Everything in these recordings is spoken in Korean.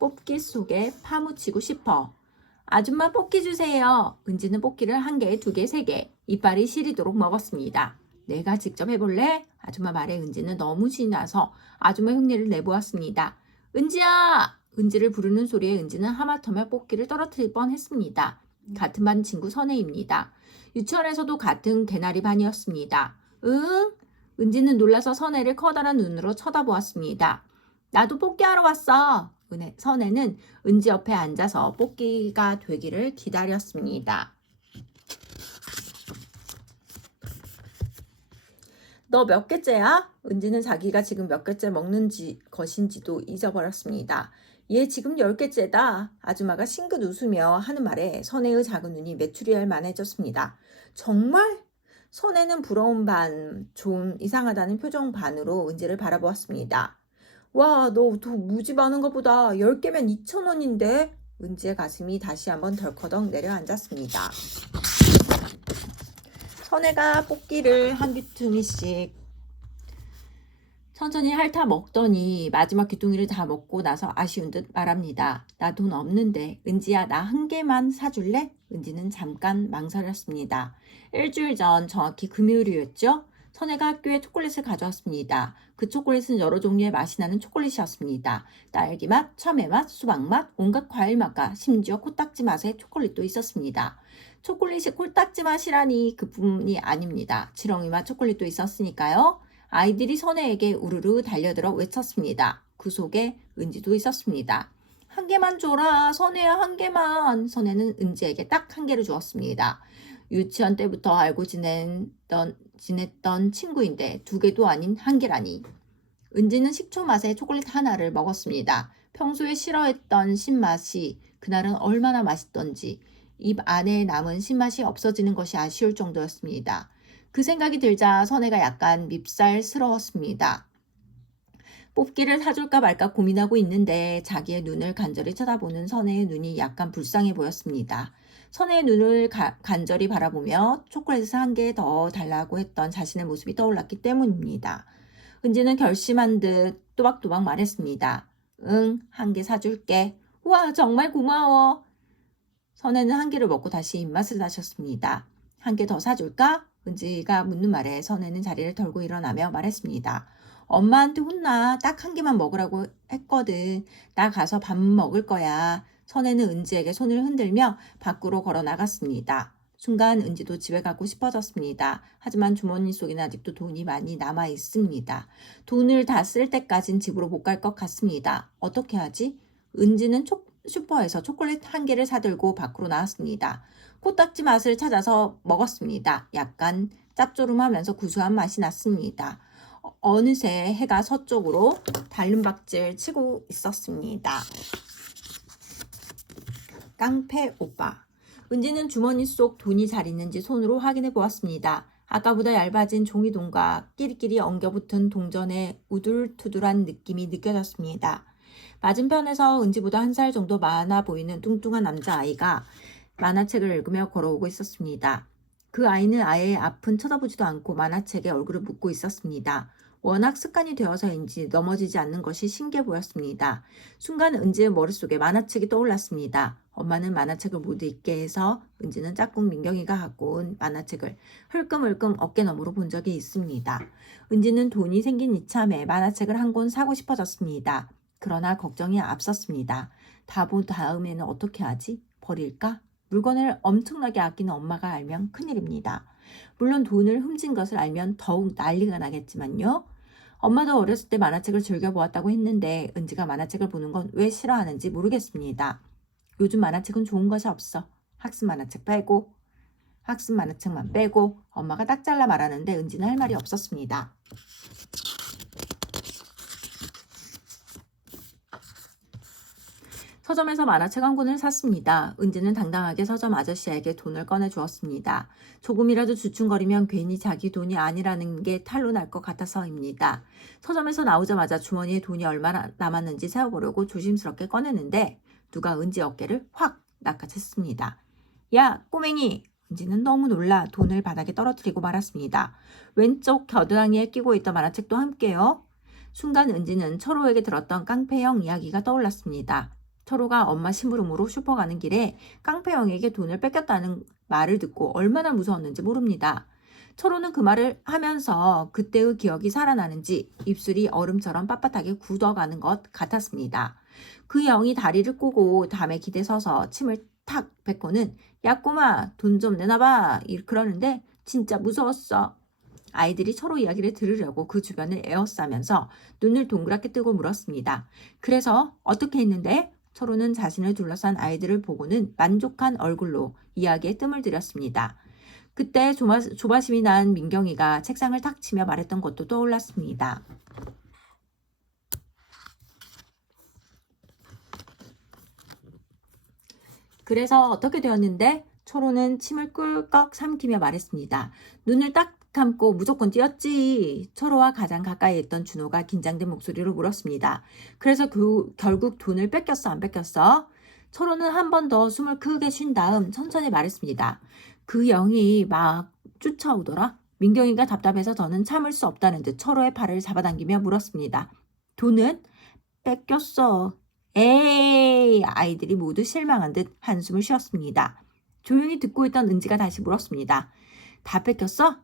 뽑기 속에 파묻히고 싶어. 아줌마 뽑기 주세요. 은지는 뽑기를 1개, 2개, 3개 이빨이 시리도록 먹었습니다. 내가 직접 해볼래? 아줌마 말에 은지는 너무 신이 나서 아줌마 흉내를 내보았습니다. 은지야! 은지를 부르는 소리에 은지는 하마터면 뽑기를 떨어뜨릴 뻔했습니다. 같은 반 친구 선혜입니다. 유치원에서도 같은 개나리 반이었습니다. 응? 은지는 놀라서 선혜를 커다란 눈으로 쳐다보았습니다. 나도 뽑기하러 왔어. 선혜는 은지 옆에 앉아서 뽑기가 되기를 기다렸습니다. 너 몇 개째야? 은지는 자기가 지금 몇 개째 먹는 것인지도 잊어버렸습니다. 얘 지금 10개째다. 아줌마가 싱긋 웃으며 하는 말에 선혜의 작은 눈이 메추리알 만해졌습니다. 정말? 선혜는 부러운 반, 좀 이상하다는 표정 반으로 은지를 바라보았습니다. 와, 너 더 무지 많은 것보다 10개면 2,000원인데? 은지의 가슴이 다시 한번 덜커덩 내려앉았습니다. 선혜가 뽑기를 한 귀퉁이씩 천천히 핥아 먹더니 마지막 귀퉁이를 다 먹고 나서 아쉬운 듯 말합니다. 나 돈 없는데 은지야 나 1개만 사줄래? 은지는 잠깐 망설였습니다. 일주일 전 정확히 금요일이었죠? 선혜가 학교에 초콜릿을 가져왔습니다. 그 초콜릿은 여러 종류의 맛이 나는 초콜릿이었습니다. 딸기맛, 참외맛, 수박맛, 온갖 과일맛과 심지어 코딱지 맛의 초콜릿도 있었습니다. 초콜릿이 코딱지 맛이라니 그뿐이 아닙니다. 지렁이맛 초콜릿도 있었으니까요. 아이들이 선혜에게 우르르 달려들어 외쳤습니다. 그 속에 은지도 있었습니다. 1개만 줘라. 선혜야 1개만. 선혜는 은지에게 딱 1개를 주었습니다. 유치원 때부터 알고 지냈던 친구인데 2개도 아닌 1개라니. 은지는 식초 맛의 초콜릿 하나를 먹었습니다. 평소에 싫어했던 신맛이 그날은 얼마나 맛있던지 입 안에 남은 신맛이 없어지는 것이 아쉬울 정도였습니다. 그 생각이 들자 선혜가 약간 밉살스러웠습니다. 뽑기를 사줄까 말까 고민하고 있는데 자기의 눈을 간절히 쳐다보는 선혜의 눈이 약간 불쌍해 보였습니다. 선혜의 눈을 간절히 바라보며 초콜릿을 1개 더 달라고 했던 자신의 모습이 떠올랐기 때문입니다. 은지는 결심한 듯 또박또박 말했습니다. 응, 1개 사줄게. 우와, 정말 고마워. 선혜는 1개를 먹고 다시 입맛을 다셨습니다. 1개 더 사줄까? 은지가 묻는 말에 선혜는 자리를 털고 일어나며 말했습니다. 엄마한테 혼나. 딱 1개만 먹으라고 했거든. 나 가서 밥 먹을 거야. 선혜는 은지에게 손을 흔들며 밖으로 걸어 나갔습니다. 순간 은지도 집에 가고 싶어졌습니다. 하지만 주머니 속에는 아직도 돈이 많이 남아 있습니다. 돈을 다 쓸 때까진 집으로 못 갈 것 같습니다. 어떻게 하지? 은지는 슈퍼에서 초콜릿 1개를 사들고 밖으로 나왔습니다. 코딱지 맛을 찾아서 먹었습니다. 약간 짭조름하면서 구수한 맛이 났습니다. 어느새 해가 서쪽으로 달름박질 치고 있었습니다. 깡패 오빠. 은지는 주머니 속 돈이 잘 있는지 손으로 확인해 보았습니다. 아까보다 얇아진 종이돈과 끼리끼리 엉겨붙은 동전의 우둘투둘한 느낌이 느껴졌습니다. 맞은편에서 은지보다 1살 정도 많아 보이는 뚱뚱한 남자아이가 만화책을 읽으며 걸어오고 있었습니다. 그 아이는 아예 앞은 쳐다보지도 않고 만화책에 얼굴을 묻고 있었습니다. 워낙 습관이 되어서인지 넘어지지 않는 것이 신기해 보였습니다. 순간 은지의 머릿속에 만화책이 떠올랐습니다. 엄마는 만화책을 못 읽게 해서 은지는 짝꿍 민경이가 갖고 온 만화책을 흘끔흘끔 어깨너머로 본 적이 있습니다. 은지는 돈이 생긴 이참에 만화책을 1권 사고 싶어졌습니다. 그러나 걱정이 앞섰습니다. 다 본 다음에는 어떻게 하지? 버릴까? 물건을 엄청나게 아끼는 엄마가 알면 큰일입니다. 물론 돈을 훔친 것을 알면 더욱 난리가 나겠지만요. 엄마도 어렸을 때 만화책을 즐겨보았다고 했는데 은지가 만화책을 보는 건 왜 싫어하는지 모르겠습니다. 요즘 만화책은 좋은 것이 없어. 학습 만화책 빼고, 학습 만화책만 빼고 엄마가 딱 잘라 말하는데 은지는 할 말이 없었습니다. 서점에서 만화책 1권을 샀습니다. 은지는 당당하게 서점 아저씨에게 돈을 꺼내주었습니다. 조금이라도 주춤거리면 괜히 자기 돈이 아니라는 게 탄로 날 것 같아서입니다. 서점에서 나오자마자 주머니에 돈이 얼마나 남았는지 세어보려고 조심스럽게 꺼내는데 누가 은지 어깨를 확 낚아챘습니다. 야, 꼬맹이! 은지는 너무 놀라 돈을 바닥에 떨어뜨리고 말았습니다. 왼쪽 겨드랑이에 끼고 있던 만화책도 함께요. 순간 은지는 철호에게 들었던 깡패형 이야기가 떠올랐습니다. 철호가 엄마 심부름으로 슈퍼 가는 길에 깡패형에게 돈을 뺏겼다는 말을 듣고 얼마나 무서웠는지 모릅니다. 철호는 그 말을 하면서 그때의 기억이 살아나는지 입술이 얼음처럼 빳빳하게 굳어가는 것 같았습니다. 그 영이 다리를 꼬고 담에 기대 서서 침을 탁 뱉고는 야 꼬마 돈 좀 내놔봐 그러는데 진짜 무서웠어. 아이들이 철호 이야기를 들으려고 그 주변을 에워싸면서 눈을 동그랗게 뜨고 물었습니다. 그래서 어떻게 했는데? 철호는 자신을 둘러싼 아이들을 보고는 만족한 얼굴로 이야기에 뜸을 들였습니다. 그때 조바심이 난 민경이가 책상을 탁 치며 말했던 것도 떠올랐습니다. 그래서 어떻게 되었는데? 철호는 침을 꿀꺽 삼키며 말했습니다. 눈을 딱 감고 무조건 뛰었지. 철호와 가장 가까이 있던 준호가 긴장된 목소리로 물었습니다. 그래서 결국 돈을 뺏겼어, 안 뺏겼어? 철호는 한 번 더 숨을 크게 쉰 다음 천천히 말했습니다. 그 영이 막 쫓아오더라. 민경이가 답답해서 더는 참을 수 없다는 듯 철호의 팔을 잡아당기며 물었습니다. 돈은? 뺏겼어. 에이! 아이들이 모두 실망한 듯 한숨을 쉬었습니다. 조용히 듣고 있던 은지가 다시 물었습니다. 다 뺏겼어?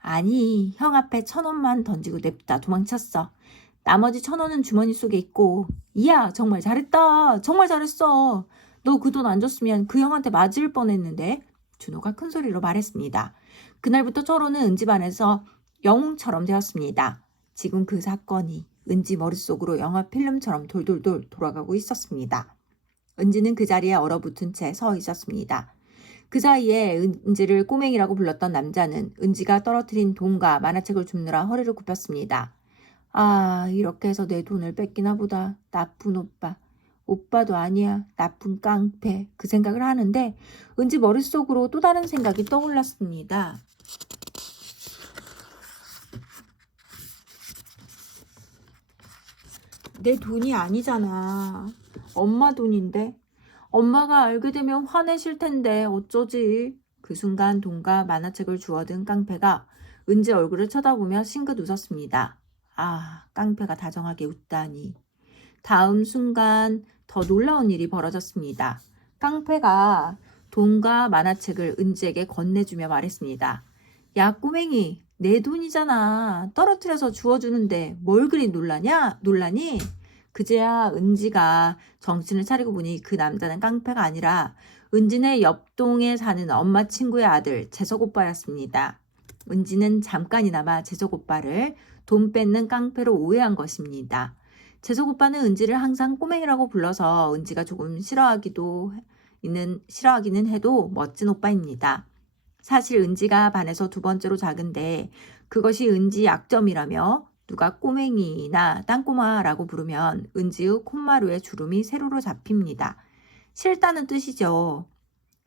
아니, 형 앞에 1,000원만 던지고 냅다 도망쳤어. 나머지 1,000원은 주머니 속에 있고. 이야, 정말 잘했다. 정말 잘했어. 너 그 돈 안 줬으면 그 형한테 맞을 뻔했는데. 준호가 큰 소리로 말했습니다. 그날부터 철호는 은지 반에서 영웅처럼 되었습니다. 지금 그 사건이 은지 머릿속으로 영화 필름처럼 돌돌돌 돌아가고 있었습니다. 은지는 그 자리에 얼어붙은 채 서 있었습니다. 그 사이에 은지를 꼬맹이라고 불렀던 남자는 은지가 떨어뜨린 돈과 만화책을 줍느라 허리를 굽혔습니다. 아, 이렇게 해서 내 돈을 뺏기나 보다. 나쁜 오빠. 오빠도 아니야. 나쁜 깡패. 그 생각을 하는데 은지 머릿속으로 또 다른 생각이 떠올랐습니다. 내 돈이 아니잖아. 엄마 돈인데. 엄마가 알게 되면 화내실 텐데 어쩌지. 그 순간 돈과 만화책을 주워든 깡패가 은지 얼굴을 쳐다보며 싱긋 웃었습니다. 아, 깡패가 다정하게 웃다니. 다음 순간 더 놀라운 일이 벌어졌습니다. 깡패가 돈과 만화책을 은지에게 건네주며 말했습니다. 야 꼬맹이 내 돈이잖아. 떨어뜨려서 주워주는데 뭘 그리 놀라니? 그제야 은지가 정신을 차리고 보니 그 남자는 깡패가 아니라 은지네 옆동에 사는 엄마 친구의 아들 재석 오빠였습니다. 은지는 잠깐이나마 재석 오빠를 돈 뺏는 깡패로 오해한 것입니다. 재석 오빠는 은지를 항상 꼬맹이라고 불러서 은지가 조금 싫어하기는 해도 멋진 오빠입니다. 사실 은지가 반에서 두 번째로 작은데 그것이 은지 약점이라며 누가 꼬맹이나 땅꼬마라고 부르면 은지의 콧마루에 주름이 세로로 잡힙니다. 싫다는 뜻이죠.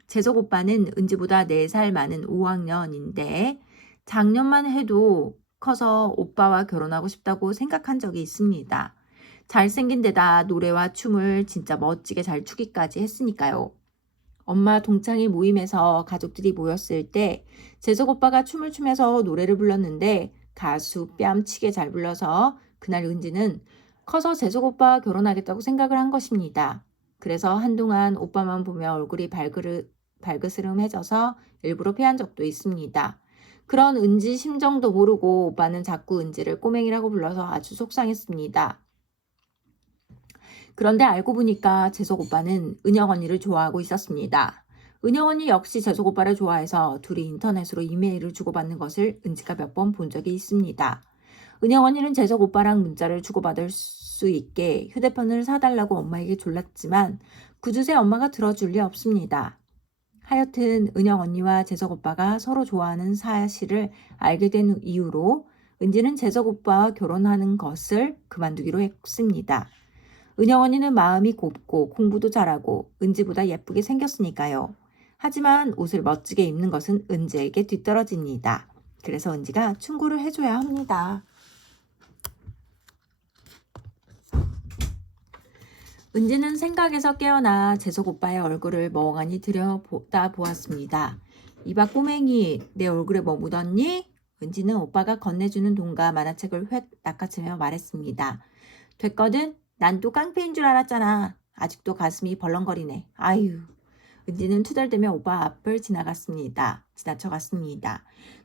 재석 오빠는 은지보다 4살 많은 5학년인데 작년만 해도 커서 오빠와 결혼하고 싶다고 생각한 적이 있습니다. 잘생긴 데다 노래와 춤을 진짜 멋지게 잘 추기까지 했으니까요. 엄마 동창회 모임에서 가족들이 모였을 때 재석 오빠가 춤을 추면서 노래를 불렀는데 가수 뺨치게 잘 불러서 그날 은지는 커서 재석 오빠와 결혼하겠다고 생각을 한 것입니다. 그래서 한동안 오빠만 보며 얼굴이 발그스름해져서 일부러 피한 적도 있습니다. 그런 은지 심정도 모르고 오빠는 자꾸 은지를 꼬맹이라고 불러서 아주 속상했습니다. 그런데 알고 보니까 재석 오빠는 은영 언니를 좋아하고 있었습니다. 은영 언니 역시 재석 오빠를 좋아해서 둘이 인터넷으로 이메일을 주고받는 것을 은지가 몇 번 본 적이 있습니다. 은영 언니는 재석 오빠랑 문자를 주고받을 수 있게 휴대폰을 사달라고 엄마에게 졸랐지만 그주세 엄마가 들어줄 리 없습니다. 하여튼 은영 언니와 재석 오빠가 서로 좋아하는 사실을 알게 된 이후로 은지는 재석 오빠와 결혼하는 것을 그만두기로 했습니다. 은영 언니는 마음이 곱고 공부도 잘하고 은지보다 예쁘게 생겼으니까요. 하지만 옷을 멋지게 입는 것은 은지에게 뒤떨어집니다. 그래서 은지가 충고를 해줘야 합니다. 은지는 생각에서 깨어나 재석 오빠의 얼굴을 멍하니 들여다 보았습니다. 이봐 꼬맹이 내 얼굴에 뭐 묻었니? 은지는 오빠가 건네주는 돈과 만화책을 획 낚아채며 말했습니다. 됐거든? 난 또 깡패인 줄 알았잖아. 아직도 가슴이 벌렁거리네. 아유. 은지는 투덜대며 오빠 앞을 지나쳐갔습니다.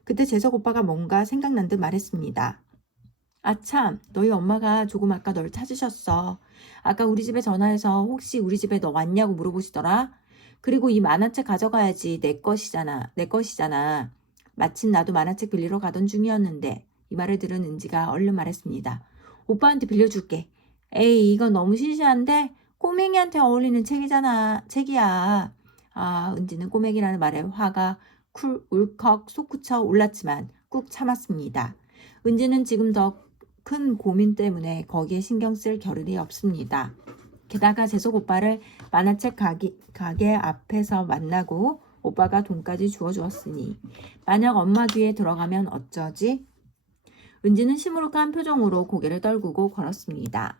그때 재석 오빠가 뭔가 생각난 듯 말했습니다. 아참, 너희 엄마가 조금 아까 널 찾으셨어. 아까 우리 집에 전화해서 혹시 우리 집에 너 왔냐고 물어보시더라. 그리고 이 만화책 가져가야지. 내 것이잖아. 내 것이잖아. 마침 나도 만화책 빌리러 가던 중이었는데 이 말을 들은 은지가 얼른 말했습니다. 오빠한테 빌려줄게. 에이, 이건 너무 시시한데 꼬맹이한테 어울리는 책이야. 아, 은지는 꼬맹이라는 말에 화가 울컥 솟구쳐 올랐지만 꾹 참았습니다. 은지는 지금 더 큰 고민 때문에 거기에 신경 쓸 겨를이 없습니다. 게다가 재석 오빠를 만화책 가게 앞에서 만나고 오빠가 돈까지 주어주었으니 만약 엄마 뒤에 들어가면 어쩌지? 은지는 시무룩한 표정으로 고개를 떨구고 걸었습니다.